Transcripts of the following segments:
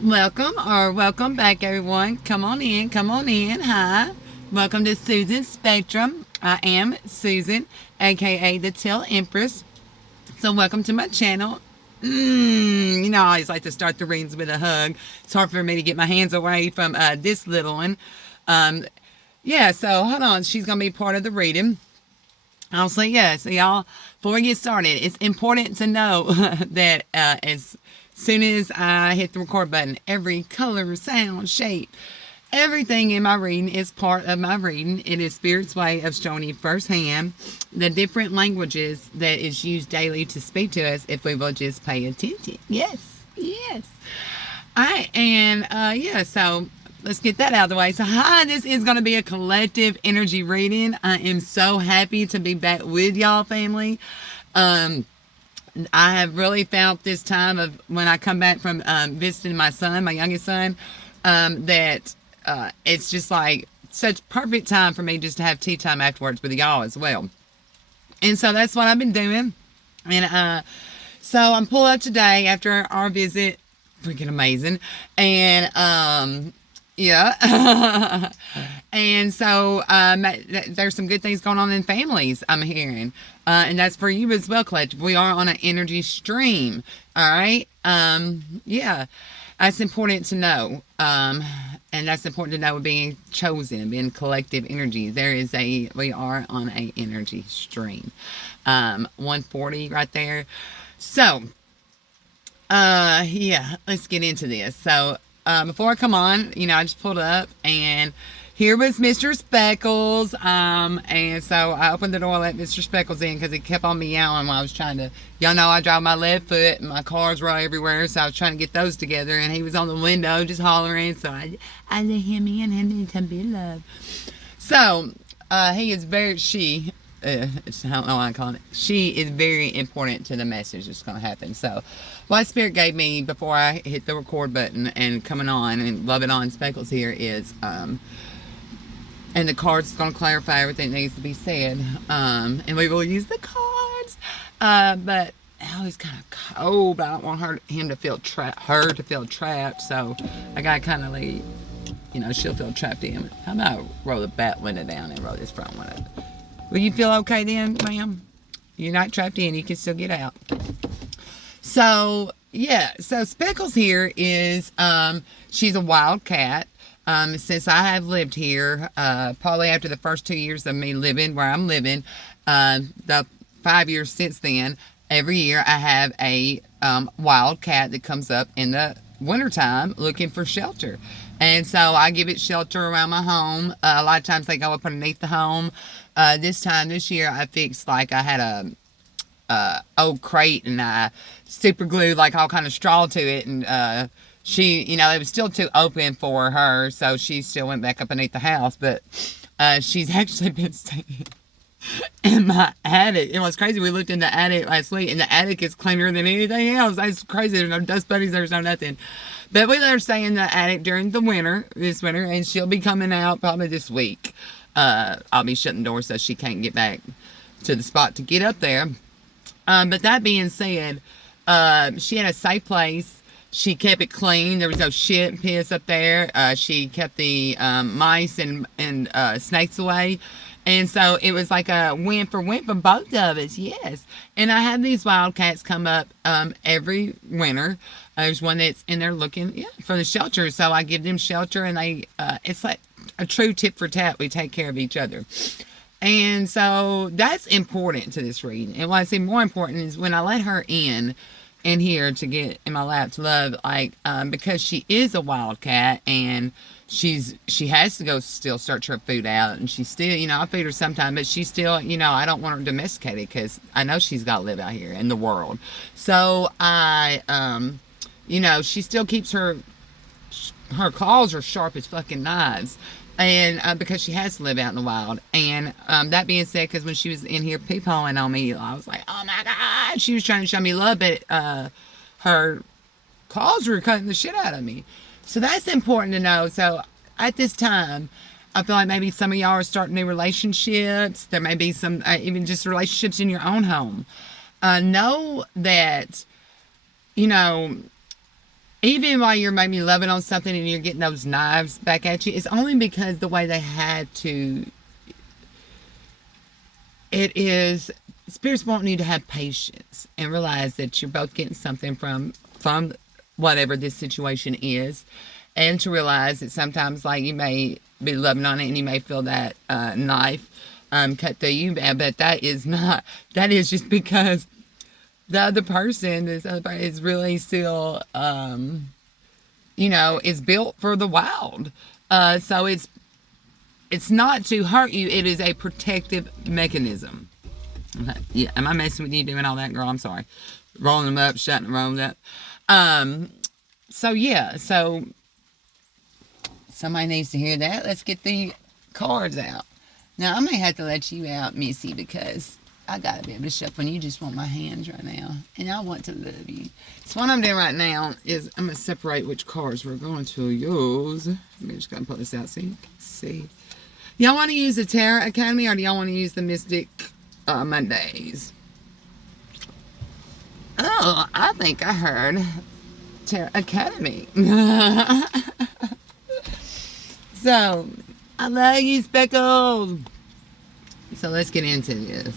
Welcome back, everyone. Come on in, come on in. Hi. Welcome to Susan's Spectrum. I am Susan, aka the Teal Empress. So, welcome to my channel. I always like to start the readings with a hug. It's hard for me to get my hands away from this little one. Um, so hold on. She's going to be part of the reading. I'll say yes. So y'all, before we get started, it's important to know that as soon as I hit the record button, every color, sound, shape, everything in my reading is part of my reading. It is Spirit's way of showing you firsthand the different languages that is used daily to speak to us if we will just pay attention. Yes, yes. All right, and so let's get that out of the way. So, hi, this is going to be a collective energy reading. I am so happy to be back with y'all, family. I have really felt this time of when I come back from visiting my son, my youngest son, that it's just like such perfect time for me just to have tea time afterwards with y'all as well. And so that's what I've been doing. And so I'm pulled up today after our visit. Freaking amazing. And yeah. And so there's some good things going on in families, I'm hearing. And that's for you as well, collective. We are on an energy stream. All right. Yeah. That's important to know. And that's important to know being chosen, being collective energy. We are on a energy stream. 140 right there. So, let's get into this. So, before I come on, I just pulled up and here was Mr. Speckles. And so I opened the door and let Mr. Speckles in because he kept on meowing while I was trying to, y'all know I drive my left foot and my cars were everywhere. So I was trying to get those together and he was on the window just hollering. So I let him in and need to be loved. So, he is I don't know why I call it. She is very important to the message that's going to happen. So, what Spirit gave me before I hit the record button and coming on and loving on Speckles here is, and the cards going to clarify everything that needs to be said. And we will use the cards. But it's kind of cold. But I don't want him to feel trapped. Her to feel trapped. So I got to kind of like, she'll feel trapped in. How about I roll the back window down and roll this front one up? Will you feel okay then, ma'am? You're not trapped in. You can still get out. So, So Speckles here is, she's a wild cat. Since I have lived here, probably after the first 2 years of me living where I'm living, the 5 years since then, every year I have a wild cat that comes up in the wintertime looking for shelter. And so I give it shelter around my home. A lot of times they go up underneath the home. This year, I fixed I had a old crate and I super glued like all kind of straw to it. And she, it was still too open for her. So she still went back up underneath the house. But she's actually been staying in my attic. It was crazy. We looked in the attic last week and the attic is cleaner than anything else. That's crazy. There's no dust bunnies. There's no nothing. But we let her stay in the attic during this winter, and she'll be coming out probably this week. I'll be shutting doors so she can't get back to the spot to get up there. But that being said, she had a safe place. She kept it clean. There was no shit and piss up there. She kept the mice and snakes away. And so it was like a win for both of us, yes. And I have these wildcats come up every winter. There's one that's in there looking for the shelter. So I give them shelter and it's like a true tit for tat. We take care of each other. And so that's important to this reading. And what I say more important is when I let her in here to get in my lap to love, because she is a wildcat and she has to go still search her food out, and she still, I feed her sometimes, but she still, I don't want her domesticated because I know she's got to live out here in the world. So she still keeps her claws are sharp as fucking knives. And because she has to live out in the wild. And that being said, because when she was in here peep-holing on me, I was like, oh my God. She was trying to show me love, but her claws were cutting the shit out of me. So that's important to know. So at this time, I feel like maybe some of y'all are starting new relationships. There may be some, even just relationships in your own home. Know that, even while you're maybe loving on something and you're getting those knives back at you, it's only because the way they had to. It is spirits wanting you to have patience and realize that you're both getting something from whatever this situation is, and to realize that sometimes, like, you may be loving on it and you may feel that knife cut through you, but that is not. That is just because the other person, this other person, is really still, is built for the wild. So it's not to hurt you. It is a protective mechanism. Okay. Yeah, am I messing with you doing all that, girl? I'm sorry. Rolling them up, shutting them, rolling up. So somebody needs to hear that. Let's get the cards out. Now, I may have to let you out, Missy, because I got to be able to shuffle, and you just want my hands right now. And I want to love you. So what I'm doing right now is I'm going to separate which cards we're going to use. Let me just go and pull this out so you can see. Y'all want to use the Tarot Academy, or do y'all want to use the Mystic Mondays? Oh, I think I heard Tarot Academy. So, I love you, Speckles. So let's get into this.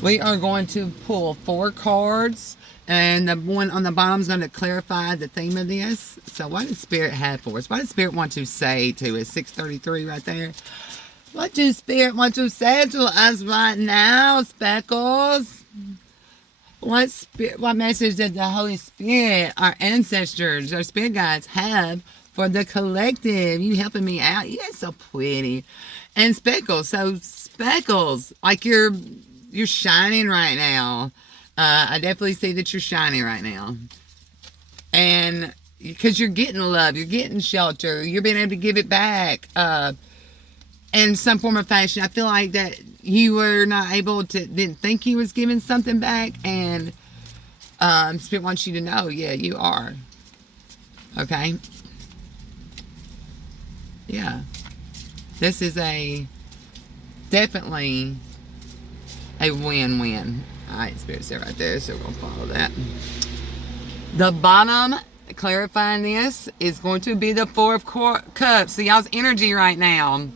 We are going to pull 4 cards, and the one on the bottom is going to clarify the theme of this. So what does Spirit have for us? What does Spirit want to say to us? 633 right there. What does Spirit want to say to us right now, Speckles? What message did the Holy Spirit, our ancestors, our spirit guides have for the collective? You helping me out? You guys so pretty. And Speckles. So Speckles, like you're shining right now. I definitely see that you're shining right now. And because you're getting love, you're getting shelter, you're being able to give it back. In some form or fashion. I feel like that you were not able to, didn't think you was giving something back, and Spirit wants you to know, yeah, you are. Okay? Yeah. This is definitely a win-win. Alright, Spirit said right there, so we're going to follow that. The bottom, clarifying this, is going to be the 4 of Cups. So y'all's energy right now.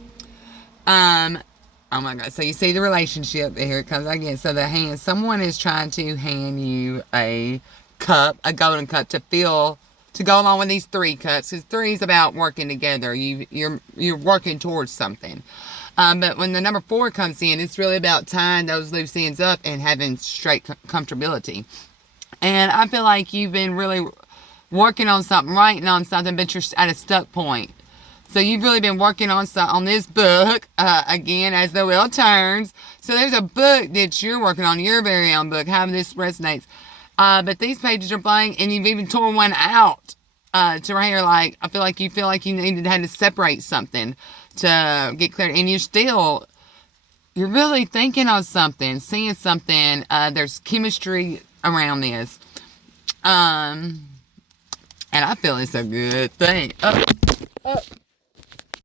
Oh my God. So you see the relationship. Here it comes again. So the hand, someone is trying to hand you a cup, a golden cup to go along with these 3 cups. Because 3 is about working together. You're working towards something. But when the number 4 comes in, it's really about tying those loose ends up and having straight comfortability. And I feel like you've been really working on something, writing on something, but you're at a stuck point. So you've really been working on this book, again, as the wheel turns. So there's a book that you're working on, your very own book, how this resonates. But these pages are blank, and you've even torn one out to right here. Like, I feel like you had to separate something to get clear. And you're really thinking on something, seeing something. There's chemistry around this. And I feel it's a good thing. Oh.